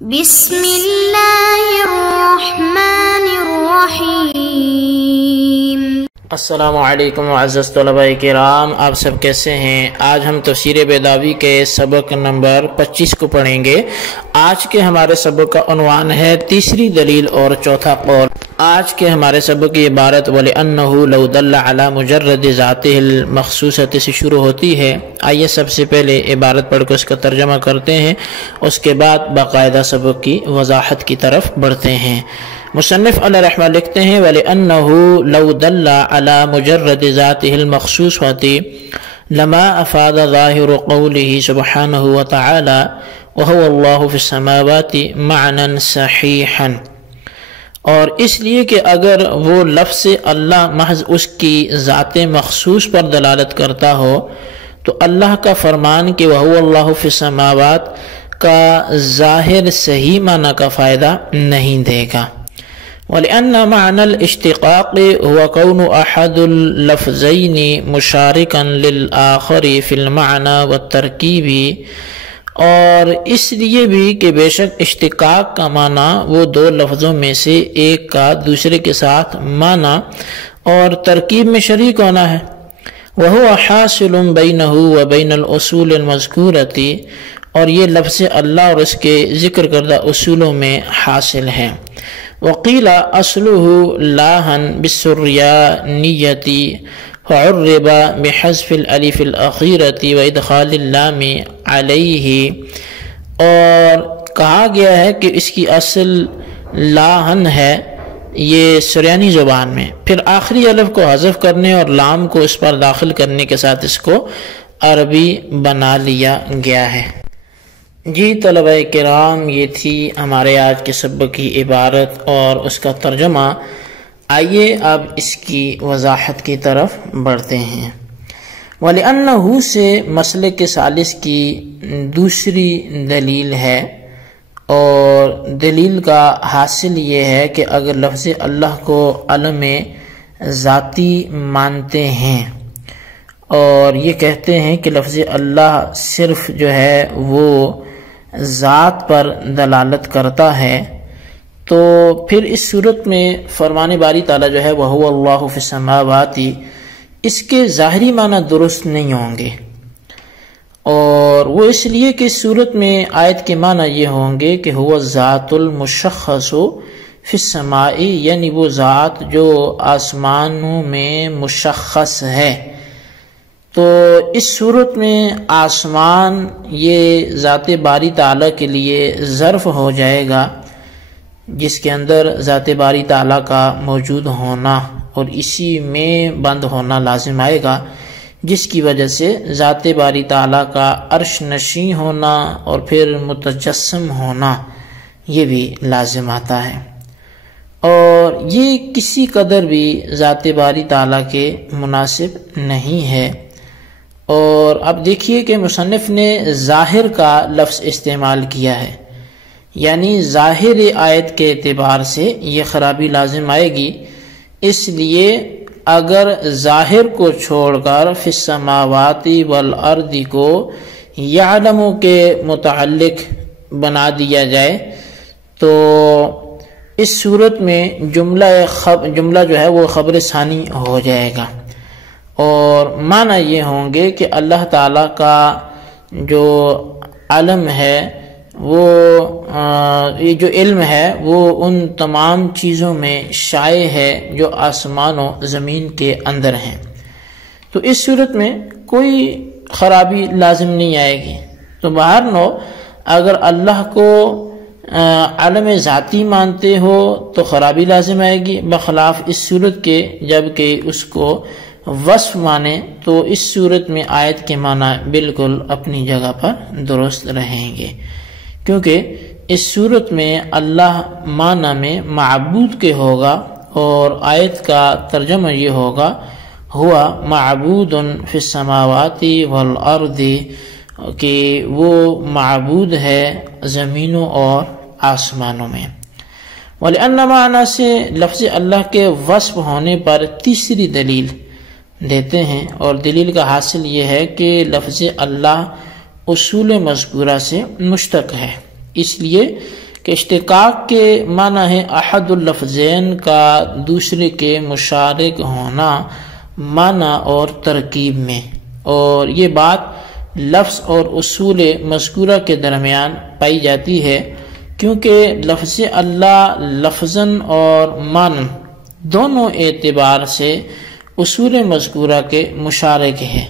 بسم اللہ الرحمن الرحیم۔ السلام علیکم معزز طلباء کرام، آپ سب کیسے ہیں؟ آج ہم تفسیر بیضاوی کے سبق نمبر 25 کو پڑھیں گے۔ آج کے ہمارے سبق کا عنوان ہے تیسری دلیل اور چوتھا قول۔ آج کے ہمارے سبق کی عبارت وَلِأَنَّهُ لَوْ دَلَّ عَلَى مُجَرَّدِ ذَاتِهِ الْمَخْصُوصَةِ سے شروع ہوتی ہے۔ آئیے سب سے پہلے عبارت پڑھ کر اس کا ترجمہ کرتے ہیں، اس کے بعد باقاعدہ سبق کی وضاحت کی طرف بڑھتے ہیں۔ مصنف علیہ رحمہ لکھتے ہیں وَلِأَنَّهُ لَوْ دَلَّ عَلَى مُجَرَّدِ ذَاتِهِ الْمَخْصُوصَةِ لَمَا أَفَادَ ظَاهِرُ قَوْلِهِ سُبْحَانَهُ وَتَعَالَى وَهُوَ اللَّهُ فِي السَّمَاوَاتِ مَعْنًا صَحِيحًا، اور اس لیے کہ اگر وہ لفظ اللہ محض اس کی ذات مخصوص پر دلالت کرتا ہو تو اللہ کا فرمان کہ وَهُوَ اللَّهُ فِي السَّمَاوَاتِ کا ظاہر صحیح معنی کا فائدہ نہیں دے گا۔ وَلِأَنَّ مَعْنَى الْإِشْتِقَاقِ هُوَ كَوْنُ أَحَدُ اللَّفْظَيْنِ مُشَارِكًا لِلْآخَرِ فِي الْمَعْنَى وَالتَّرْكِيبِ، اور اس لیے بھی کہ بے شک اشتقاق کا معنی وہ دو لفظوں میں سے ایک کا دوسرے کے ساتھ معنی اور ترکیب میں شریک ہونا ہے۔ وَهُوَ حَاصِلٌ بَيْنَهُ وَبَيْنَ الْأُصُولِ الْمَذْكُورَةِ، اور یہ لفظ اللہ اور اس کے ذکر کردہ اصولوں میں حاصل ہے۔ وقیل اصلہ لاہن بالسریانیۃ فعرب بحذف الالف الاخیرۃ وادخال اللام علیہ، اور کہا گیا ہے کہ اس کی اصل لاہن ہے یہ سریانی زبان میں، پھر آخری الف کو حذف کرنے اور لام کو اس پر داخل کرنے کے ساتھ اس کو عربی بنا لیا گیا ہے۔ جی طلباء کرام، یہ تھی ہمارے آج کے سبق کی عبارت اور اس کا ترجمہ۔ آئیے اب اس کی وضاحت کی طرف بڑھتے ہیں۔ وَلِأَنَّهُ سے مسلک ثالث کی دوسری دلیل ہے، اور دلیل کا حاصل یہ ہے کہ اگر لفظ اللہ کو علم ذاتی مانتے ہیں اور یہ کہتے ہیں کہ لفظ اللہ صرف جو ہے وہ ذات پر دلالت کرتا ہے، تو پھر اس صورت میں فرمان باری تعالیٰ جو ہے وَهُوَ اللَّهُ فِي السَّمَاوَاتِ، اس کے ظاہری معنی درست نہیں ہوں گے، اور وہ اس لیے کہ اس صورت میں آیت کے معنی یہ ہوں گے کہ هُوَ الذَّاتُ الْمُشَخَّصُ فِي السَّمَاءِ، یعنی وہ ذات جو آسمانوں میں مشخص ہے۔ تو اس صورت میں آسمان یہ ذات باری تعالیٰ کے لیے ظرف ہو جائے گا، جس کے اندر ذات باری تعالیٰ کا موجود ہونا اور اسی میں بند ہونا لازم آئے گا، جس کی وجہ سے ذات باری تعالیٰ کا عرش نشین ہونا اور پھر متجسم ہونا یہ بھی لازم آتا ہے، اور یہ کسی قدر بھی ذات باری تعالیٰ کے مناسب نہیں ہے۔ اور اب دیکھیے کہ مصنف نے ظاہر کا لفظ استعمال کیا ہے، یعنی ظاہر آیت کے اعتبار سے یہ خرابی لازم آئے گی، اس لیے اگر ظاہر کو چھوڑ کر فی السماوات والارض کو یعلم کے متعلق بنا دیا جائے تو اس صورت میں جملہ جو ہے وہ خبر ثانی ہو جائے گا، اور معنی یہ ہوں گے کہ اللہ تعالیٰ کا جو علم ہے وہ یہ جو علم ہے وہ ان تمام چیزوں میں شائع ہے جو آسمان و زمین کے اندر ہیں، تو اس صورت میں کوئی خرابی لازم نہیں آئے گی۔ تو بہرحال اگر اللہ کو علم ذاتی مانتے ہو تو خرابی لازم آئے گی، بخلاف اس صورت کے جبکہ اس کو وصف مانے تو اس صورت میں آیت کے معنی بالکل اپنی جگہ پر درست رہیں گے، کیونکہ اس صورت میں اللہ معنی میں معبود کے ہوگا، اور آیت کا ترجمہ یہ ہوگا ہوا معبود فی السماوات والارض، کہ وہ معبود ہے زمینوں اور آسمانوں میں۔ وَلِأَنَّ معنی سے لفظ اللہ کے وصف ہونے پر تیسری دلیل دیتے ہیں، اور دلیل کا حاصل یہ ہے کہ لفظ اللہ اصول مذکورہ سے مشتق ہے، اس لیے کہ اشتقاق کے معنی ہے احد اللفظین کا دوسرے کے مشارک ہونا معنی اور ترکیب میں، اور یہ بات لفظ اور اصول مذکورہ کے درمیان پائی جاتی ہے، کیونکہ لفظ اللہ لفظاً اور معنی دونوں اعتبار سے اصول مذکورہ کے مشارک ہے،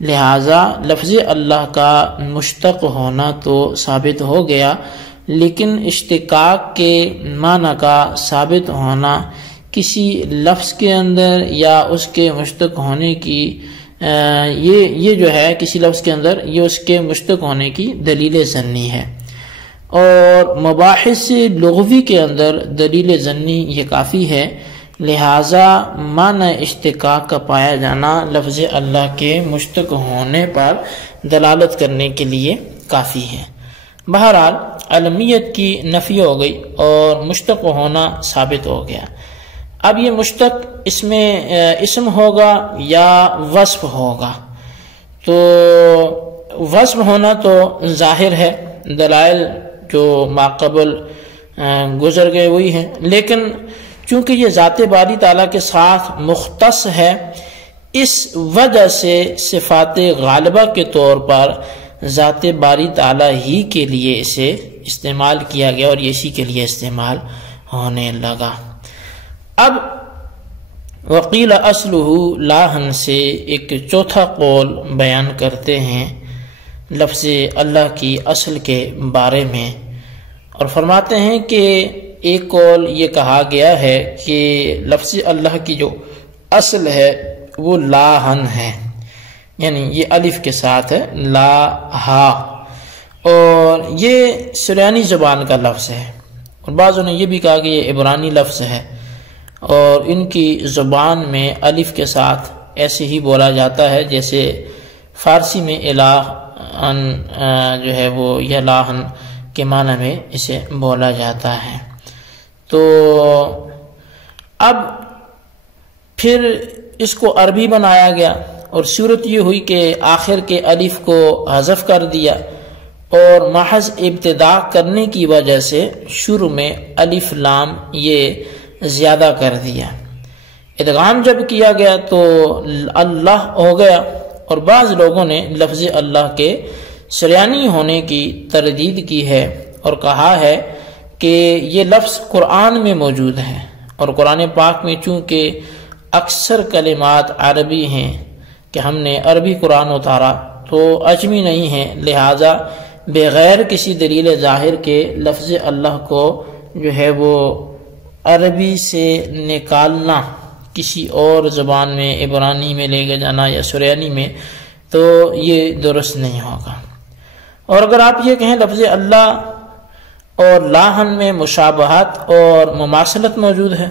لہذا لفظ اللہ کا مشتق ہونا تو ثابت ہو گیا، لیکن اشتقاق کے معنی کا ثابت ہونا کسی لفظ کے اندر یا اس کے مشتق ہونے کی یہ جو ہے کسی لفظ کے اندر یہ اس کے مشتق ہونے کی دلیل ظنی ہے، اور مباحث لغوی کے اندر دلیل ظنی یہ کافی ہے، لہذا معنی اشتقاق کا پایا جانا لفظ اللہ کے مشتق ہونے پر دلالت کرنے کے لیے کافی ہے۔ بہرحال علمیت کی نفی ہو گئی اور مشتق ہونا ثابت ہو گیا۔ اب یہ مشتق اس میں اسم ہوگا یا وصف ہوگا، تو وصف ہونا تو ظاہر ہے، دلائل جو ماقبل گزر گئے وہی ہیں، لیکن چونکہ یہ ذات باری تعالیٰ کے ساتھ مختص ہے، اس وجہ سے صفات غالبہ کے طور پر ذات باری تعالیٰ ہی کے لیے اسے استعمال کیا گیا اور اسی کے لیے استعمال ہونے لگا۔ اب وقیل اصلہ لاہن سے ایک چوتھا قول بیان کرتے ہیں لفظ اللہ کی اصل کے بارے میں، اور فرماتے ہیں کہ ایک قول یہ کہا گیا ہے کہ لفظ اللہ کی جو اصل ہے وہ لاہن ہے، یعنی یہ الف کے ساتھ ہے، لا ہا، اور یہ سریانی زبان کا لفظ ہے، اور بعضوں نے یہ بھی کہا کہ یہ عبرانی لفظ ہے، اور ان کی زبان میں الف کے ساتھ ایسے ہی بولا جاتا ہے جیسے فارسی میں الہ جو ہے وہ یا لاہن کے معنی میں اسے بولا جاتا ہے۔ تو اب پھر اس کو عربی بنایا گیا، اور صورت یہ ہوئی کہ آخر کے الف کو حذف کر دیا، اور محض ابتدا کرنے کی وجہ سے شروع میں الف لام یہ زیادہ کر دیا۔ ادغام جب کیا گیا تو اللہ ہو گیا، اور بعض لوگوں نے لفظ اللہ کے سریانی ہونے کی تردید کی ہے اور کہا ہے کہ یہ لفظ قرآن میں موجود ہے، اور قرآن پاک میں چونکہ اکثر کلمات عربی ہیں کہ ہم نے عربی قرآن اتارا تو عجمی نہیں ہے، لہٰذا بغیر کسی دلیل ظاہر کے لفظ اللہ کو جو ہے وہ عربی سے نکالنا، کسی اور زبان میں عبرانی میں لے کے جانا یا سریانی میں، تو یہ درست نہیں ہوگا۔ اور اگر آپ یہ کہیں لفظ اللہ اور لاہن میں مشابہت اور مماثلت موجود ہے،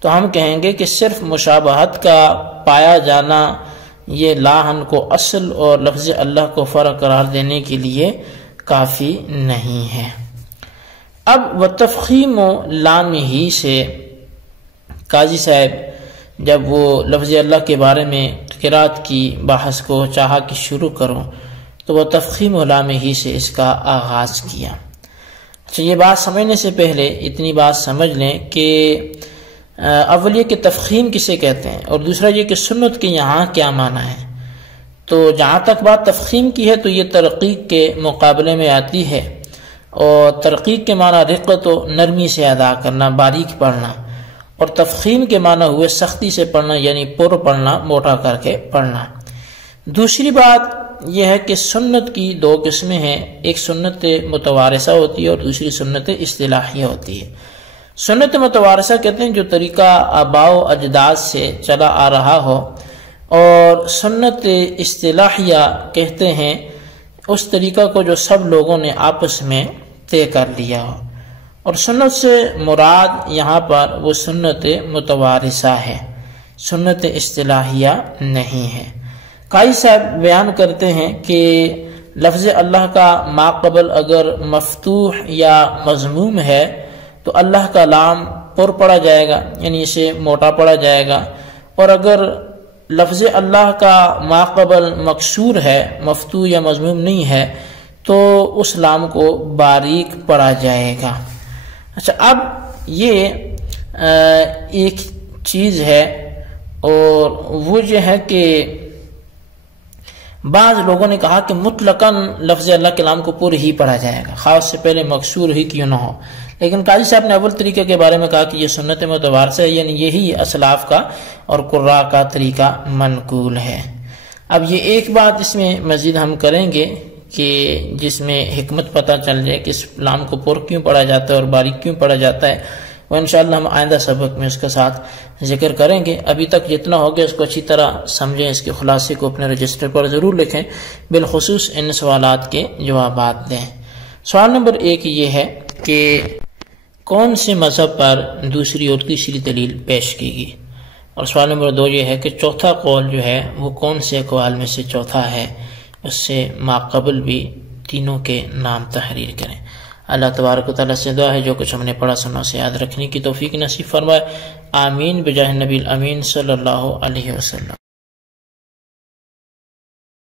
تو ہم کہیں گے کہ صرف مشابہت کا پایا جانا یہ لاہن کو اصل اور لفظ اللہ کو فرع قرار دینے کے لیے کافی نہیں ہے۔ اب وتفخیم لام ہی سے قاضی صاحب جب وہ لفظ اللہ کے بارے میں قرات کی بحث کو چاہا کہ شروع کروں تو وہ تفخیم لام ہی سے اس کا آغاز کیا۔ اچھا، یہ بات سمجھنے سے پہلے اتنی بات سمجھ لیں کہ اول یہ کہ تفخیم کسے کہتے ہیں، اور دوسرا یہ کہ سنت کے یہاں کیا معنی ہے۔ تو جہاں تک بات تفخیم کی ہے تو یہ ترقیق کے مقابلے میں آتی ہے، اور ترقیق کے معنی رقت و نرمی سے ادا کرنا، باریک پڑھنا، اور تفخیم کے معنی ہوئے سختی سے پڑھنا، یعنی پر پڑھنا، موٹا کر کے پڑھنا۔ دوسری بات یہ ہے کہ سنت کی دو قسمیں ہیں، ایک سنت متوارثہ ہوتی ہے اور دوسری سنت اصطلاحیہ ہوتی ہے۔ سنت متوارثہ کہتے ہیں جو طریقہ آباء و اجداد سے چلا آ رہا ہو، اور سنت اصطلاحیہ کہتے ہیں اس طریقہ کو جو سب لوگوں نے آپس میں طے کر لیا ہو، اور سنت سے مراد یہاں پر وہ سنت متوارثہ ہے، سنت اصطلاحیہ نہیں ہے۔ قاضی صاحب بیان کرتے ہیں کہ لفظ اللہ کا ماقبل اگر مفتوح یا مضموم ہے تو اللہ کا لام پر پڑا جائے گا، یعنی اسے موٹا پڑا جائے گا، اور اگر لفظ اللہ کا ماقبل مکسور ہے، مفتوح یا مضموم نہیں ہے، تو اس لام کو باریک پڑھا جائے گا۔ اچھا، اب یہ ایک چیز ہے، اور وہ جو ہے کہ بعض لوگوں نے کہا کہ مطلقاً لفظ اللہ کے لام کو پورے ہی پڑھا جائے گا، خاص سے پہلے مکسور ہی کیوں نہ ہو، لیکن قاضی صاحب نے اول طریقے کے بارے میں کہا کہ یہ سنت متوارثہ ہے، یعنی یہی اسلاف کا اور قراء کا طریقہ منقول ہے۔ اب یہ ایک بات اس میں مزید ہم کریں گے کہ جس میں حکمت پتہ چل جائے کہ اس لام کو پر کیوں پڑھا جاتا ہے اور باریک کیوں پڑھا جاتا ہے، وہ انشاءاللہ ہم آئندہ سبق میں اس کے ساتھ ذکر کریں گے۔ ابھی تک جتنا ہو گیا اس کو اچھی طرح سمجھیں، اس کے خلاصے کو اپنے رجسٹر پر ضرور لکھیں، بالخصوص ان سوالات کے جوابات دیں۔ سوال نمبر 1 یہ ہے کہ کون سے مذہب پر دوسری اور تیسری دلیل پیش کی گئی، اور سوال نمبر 2 یہ ہے کہ چوتھا قول جو ہے وہ کون سے اقوال میں سے چوتھا ہے، اس سے ماقبل بھی تینوں کے نام تحریر کریں۔ اللہ تبارک و تعالیٰ سے دعا ہے جو کچھ ہم نے پڑھا سنا اسے یاد رکھنے کی توفیق نصیب فرمائے، آمین بجاہ نبی الامین صلی اللہ علیہ وسلم۔